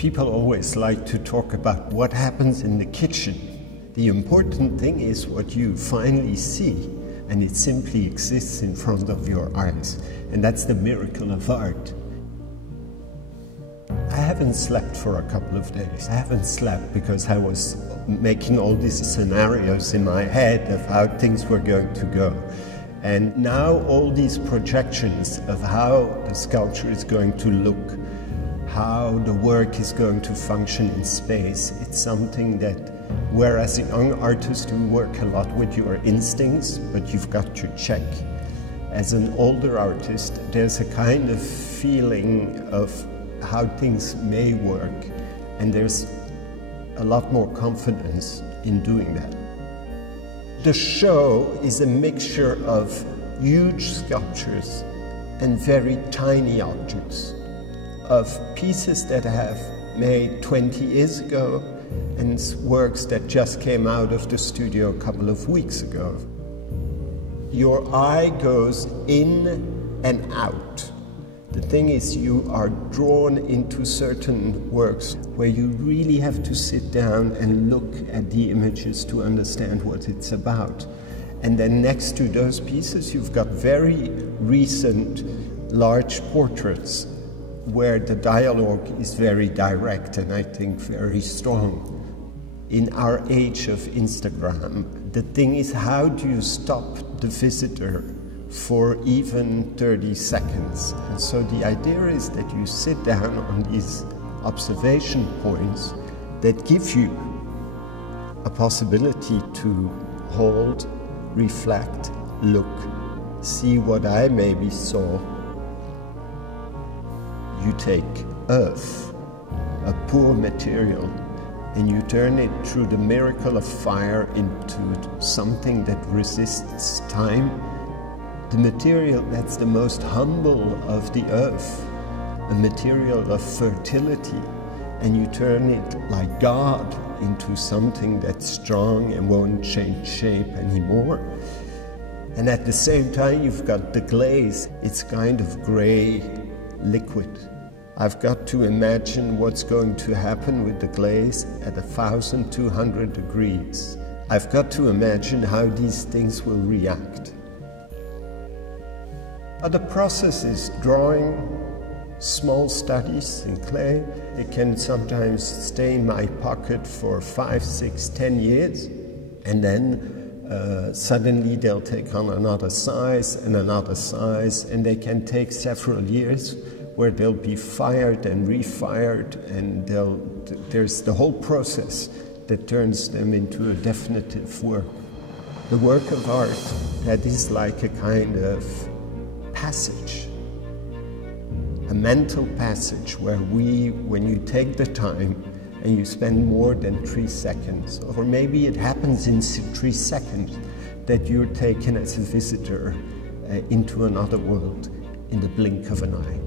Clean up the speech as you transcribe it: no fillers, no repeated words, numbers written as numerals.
People always like to talk about what happens in the kitchen. The important thing is what you finally see, and it simply exists in front of your eyes. And that's the miracle of art. I haven't slept for a couple of days. I haven't slept because I was making all these scenarios in my head of how things were going to go. And now all these projections of how the sculpture is going to look, how the work is going to function in space, it's something that, whereas a young artist, you work a lot with your instincts, but you've got to check. As an older artist, there's a kind of feeling of how things may work, and there's a lot more confidence in doing that. The show is a mixture of huge sculptures and very tiny objects, of pieces that I have made 20 years ago and works that just came out of the studio a couple of weeks ago. Your eye goes in and out. The thing is, you are drawn into certain works where you really have to sit down and look at the images to understand what it's about. And then next to those pieces, you've got very recent large portraits where the dialogue is very direct and I think very strong. In our age of Instagram, the thing is, how do you stop the visitor for even 30 seconds? And so the idea is that you sit down on these observation points that give you a possibility to hold, reflect, look, see what I maybe saw. You take earth, a poor material, and you turn it through the miracle of fire into something that resists time. The material that's the most humble of the earth, a material of fertility, and you turn it like God into something that's strong and won't change shape anymore. And at the same time, you've got the glaze. It's kind of gray liquid. I've got to imagine what's going to happen with the glaze at 1,200 degrees. I've got to imagine how these things will react. The process is drawing small studies in clay. It can sometimes stay in my pocket for 5, 6, 10 years, and then suddenly they'll take on another size and another size, and they can take several years where they'll be fired and refired, and there's the whole process that turns them into a definitive work. The work of art that is like a kind of passage, a mental passage where when you take the time and you spend more than 3 seconds, or maybe it happens in 3 seconds, that you're taken as a visitor into another world in the blink of an eye.